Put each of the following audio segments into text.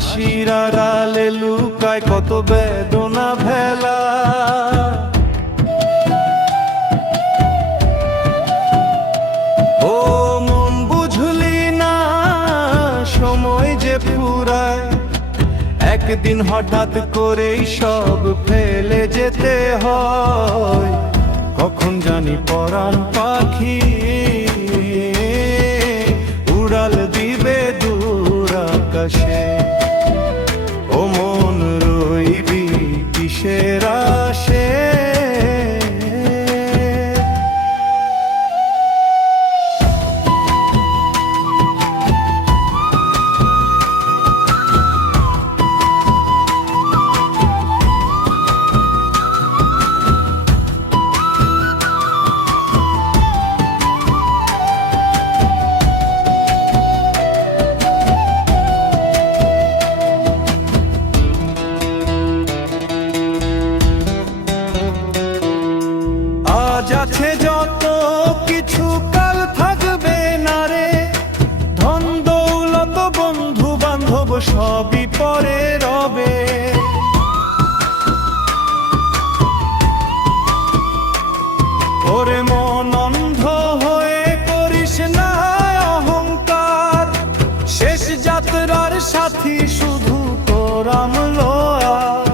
হাসির আড়ালে লুকায় কত বেদনা ভেলা। ও মন বুঝলি না সময় যে ফুরায়, একদিন হঠাৎ করেই সব ফেলে যেতে হয়। কখন জানি পরাণ পাখি উড়াল দিবে দূর আকাশে। ও মন রইবি কিসের আশে? আজ আছে যত কিছু কাল থাকবে না রে, ধন দৌলত বন্ধু বান্ধব সবই পরে রবে। ওরে মন অন্ধ হয়ে করিস না অহংকার, শেষ যাত্রার সাথী শুধু তোর আমলো আর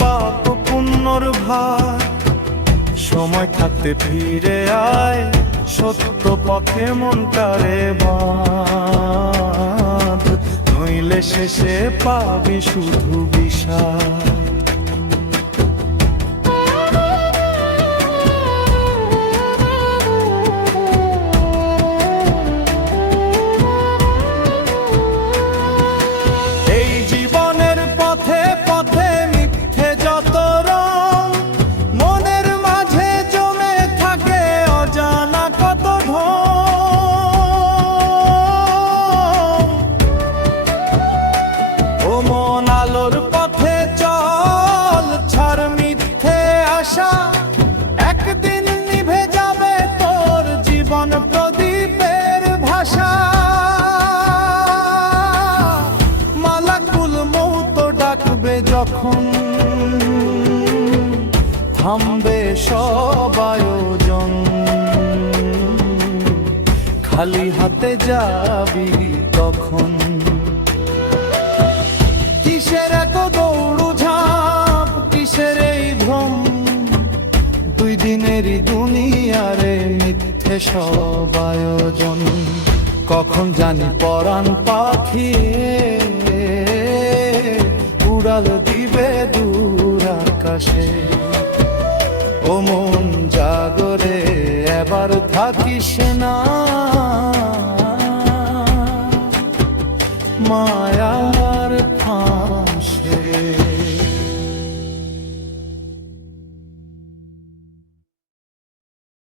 পাপ পুণ্যর ভার। সময় থাকতে ফিরে আয়, সত্য পথে মনটারে বাঁধ, নইলে শেষে পাবি শুধু বিষাদ। এই জীবনের পথে পথে মিথ্যে যত রং, মনের মাঝে জমে থাকে অজানা কত ঢং। ও মন আলোর পথে চল, ছাড় মিথ্যে আশা, একদিন নিভে যাবে তোর জীবন প্রদীপের ভাষা। মালাকুল মৌত ডাকবে যখন, থামবে সব আয়োজন, খালি হাতে যাবি তখন। কিসের এত দৌড়ু ঝাঁপ, কিসের এই ভ্রম, দুই দিনেরই দুনিয়ারে মিথ্যে সব আয়োজন। কখন জানি পরাণ পাখি উড়াল দিবে দূর আকাশে। ও মন জাগরে এবার থাকিস না, মায়া